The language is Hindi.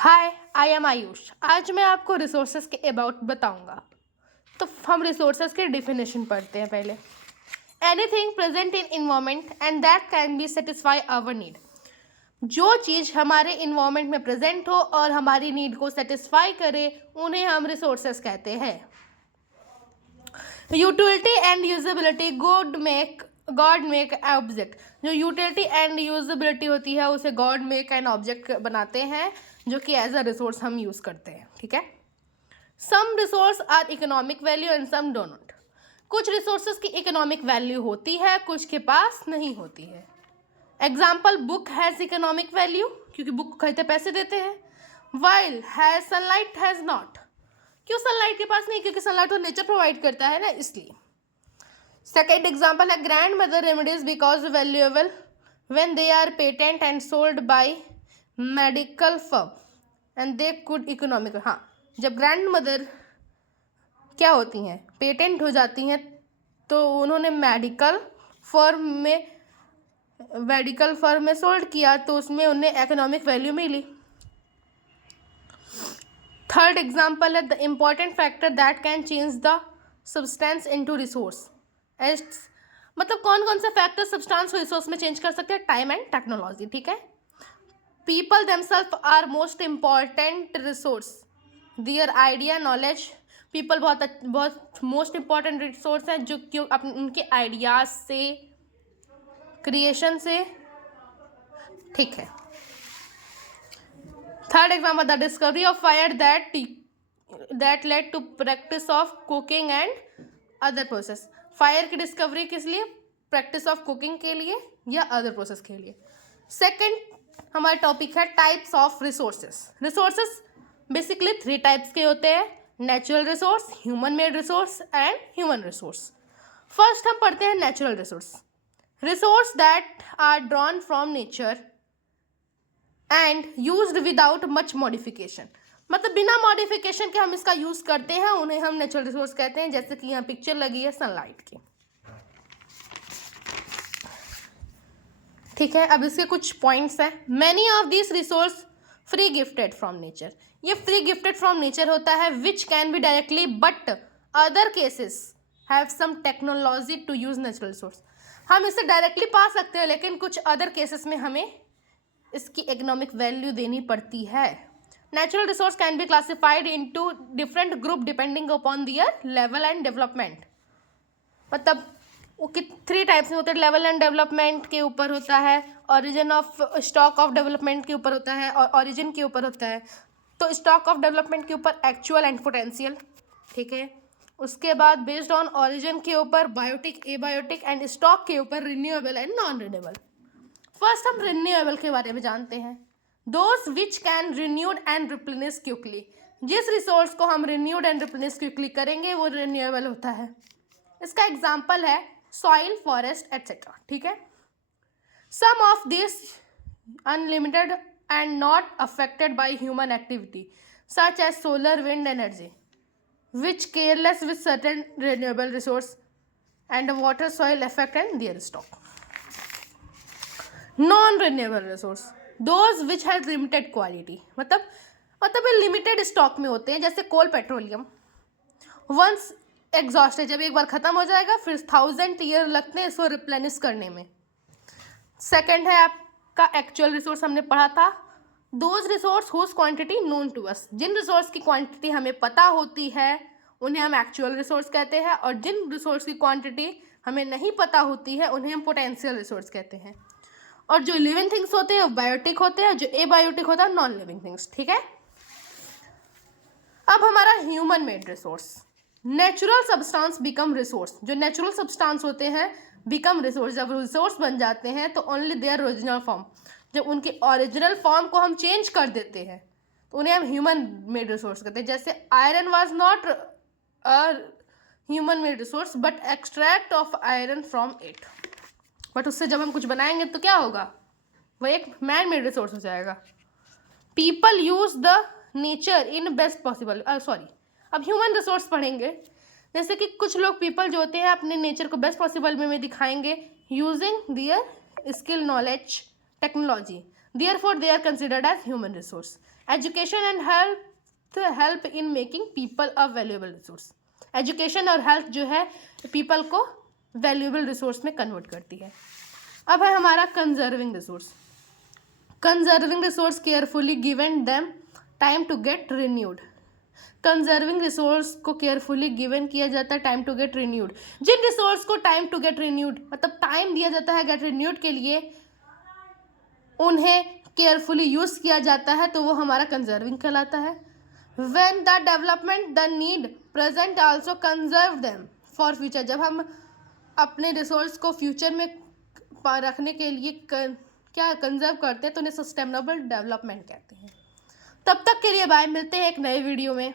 Hi, I am Ayush. आज मैं आपको रिसोर्सेज के अबाउट बताऊंगा। तो हम रिसोर्सेज की डिफिनेशन पढ़ते हैं पहले। Anything present in environment and that can be satisfy our need. जो चीज़ हमारे इन्वायरमेंट में प्रेजेंट हो और हमारी नीड को सेटिस्फाई करे, उन्हें हम रिसोर्सेज कहते हैं। Utility and usability God make object. जो यूटिलिटी एंड यूजेबिलिटी होती है उसे गॉड मेक एन ऑब्जेक्ट बनाते हैं, जो कि एज अ रिसोर्स हम यूज़ करते हैं। ठीक है। Some resource are economic value and some do not. कुछ रिसोर्सेज की इकोनॉमिक वैल्यू होती है, कुछ के पास नहीं होती है। Example, book has economic value क्योंकि बुक खरीदते पैसे देते हैं, while has sunlight has not. क्यों सनलाइट के पास नहीं? क्योंकि सनलाइट तो नेचर प्रोवाइड करता है ना, इसलिए। सेकेंड एग्जाम्पल है grandmother remedies because valuable when they are patent and sold by medical firm and they could economic. हाँ, जब ग्रैंड मदर क्या होती हैं, पेटेंट हो जाती हैं, तो उन्होंने मेडिकल फर्म में सोल्ड किया, तो उसमें उन्हें इकोनॉमिक वैल्यू मिली। थर्ड एग्जाम्पल है the important factor that can change the substance into resource. मतलब कौन कौन से फैक्टर सब्सटेंस को रिसोर्स में चेंज कर सकते हैं? Time and technology. ठीक है। People themselves are most important resource, their idea knowledge. People बहुत मोस्ट इम्पॉर्टेंट रिसोर्स हैं, जो क्यों उनके आइडियाज से, क्रिएशन से। ठीक है। Third example the discovery of fire that led to practice of cooking and other process. Fire की डिस्कवरी किस लिए? प्रैक्टिस ऑफ कुकिंग के लिए या अदर प्रोसेस के लिए। सेकेंड हमारा टॉपिक है types of resources. Resources basically 3 types के होते हैं: natural resource, human made resource and human resource. First हम पढ़ते हैं natural resource. Resource that are drawn from nature and used without much modification. मतलब बिना मॉडिफिकेशन के हम इसका यूज़ करते हैं, उन्हें हम नेचुरल रिसोर्स कहते हैं। जैसे कि यहाँ पिक्चर लगी है सनलाइट की। ठीक है। अब इसके कुछ पॉइंट्स हैं। Many of this resource free gifted from nature. ये फ्री गिफ्टेड फ्रॉम नेचर होता है, which can be directly, but other cases have some technology to use natural resource. हम इसे डायरेक्टली पा सकते हैं, लेकिन कुछ अदर केसेस में हमें इसकी इकोनॉमिक वैल्यू देनी पड़ती है। Natural resource can be classified into different group depending upon their level and development. मतलब वो 3 टाइप्स में होते हैं। लेवल एंड डेवलपमेंट के ऊपर होता है, origin of stock of development के ऊपर होता है, और ओरिजिन के ऊपर होता है। तो स्टॉक ऑफ डेवलपमेंट के ऊपर एक्चुअल एंड पोटेंशियल। ठीक है। उसके बाद बेस्ड ऑन ओरिजिन के ऊपर बायोटिक, एबायोटिक, एंड स्टॉक के ऊपर renewable and non renewable. First हम रिन्यूएबल के बारे में जानते हैं। Those which can renewed and replenish quickly. जिस रिसोर्स को हम रिन्यूड एंड रिप्लेनिश क्विकली करेंगे वो रिन्यूएबल होता है। इसका एग्जाम्पल है सॉइल, फॉरेस्ट एट्सेट्रा। ठीक है। Some of this unlimited and not affected by human activity such as solar, wind energy, which careless with certain renewable resource and water, soil effect and their stock. Non-renewable resource, those which has limited quality, मतलब ये लिमिटेड स्टॉक में होते हैं, जैसे कोल, पेट्रोलियम। वंस एग्जॉस्टेड, जब एक बार ख़त्म हो जाएगा फिर 1000 ईयर लगते हैं इसको रिप्लेनिश करने में। सेकेंड है आपका एक्चुअल रिसोर्स, हमने पढ़ा था। Those resource whose quantity known to us. जिन रिसोर्स की क्वांटिटी हमें पता होती है उन्हें हम एक्चुअल रिसोर्स कहते हैं, और जिन रिसोर्स की क्वांटिटी हमें नहीं पता होती है उन्हें हम पोटेंशियल रिसोर्स कहते हैं। और जो लिविंग थिंग्स होते हैं वो बायोटिक होते हैं, जो एबायोटिक होता है नॉन लिविंग थिंग्स। ठीक है। अब हमारा human made resource. Natural substance become resource. जो नेचुरल सब्सटेंस होते हैं बिकम रिसोर्स। जब रिसोर्स बन जाते हैं तो ओनली देयर ओरिजिनल फॉर्म, जब उनकी ओरिजिनल फॉर्म को हम चेंज कर देते हैं तो उन्हें हम ह्यूमन मेड रिसोर्स कहते हैं। जैसे iron was not a human made resource but extract of iron from it. But उससे जब हम कुछ बनाएंगे तो क्या होगा? वो एक मैन मेड रिसोर्स हो जाएगा। People use the nature in best possible, अब ह्यूमन रिसोर्स पढ़ेंगे। जैसे कि कुछ लोग पीपल जो होते हैं अपने नेचर को बेस्ट पॉसिबल वे में दिखाएंगे using their skill, knowledge, technology, therefore they are considered as human resource, education and help in making people a valuable resource. Education और हेल्थ जो है पीपल को वैल्यूएबल रिसोर्स में कन्वर्ट करती है। अब है हमारा conserving resource. Conserving resource carefully given them time to get renewed. Conserving resource को केयरफुली गिवन किया जाता है टाइम टू गेट रिन्यूड। जिन रिसोर्स को टाइम टू गेट रिन्यूड मतलब टाइम दिया जाता है गेट रिन्यूड के लिए, उन्हें केयरफुली यूज किया जाता है तो वो हमारा कंजर्विंग कहलाता है। When the development the need present also conserve them for future. जब हम अपने रिसोर्स को फ्यूचर में रखने के लिए क्या कंजर्व करते हैं तो उन्हें सस्टेनेबल डेवलपमेंट कहते हैं। तब तक के लिए बाय, मिलते हैं एक नए वीडियो में।